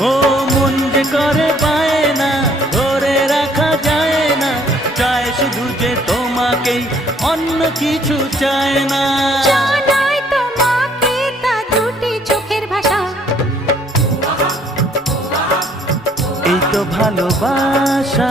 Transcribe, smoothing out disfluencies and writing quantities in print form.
ও মন যে করে পায় না, ধরে রাখা যায় না, চায় শুধু যে তোমাকেই, অন্য কিছু চায় না। জানাই তোমাকে তা দুটি চোখের ভাষা, এই তো ভালোবাসা।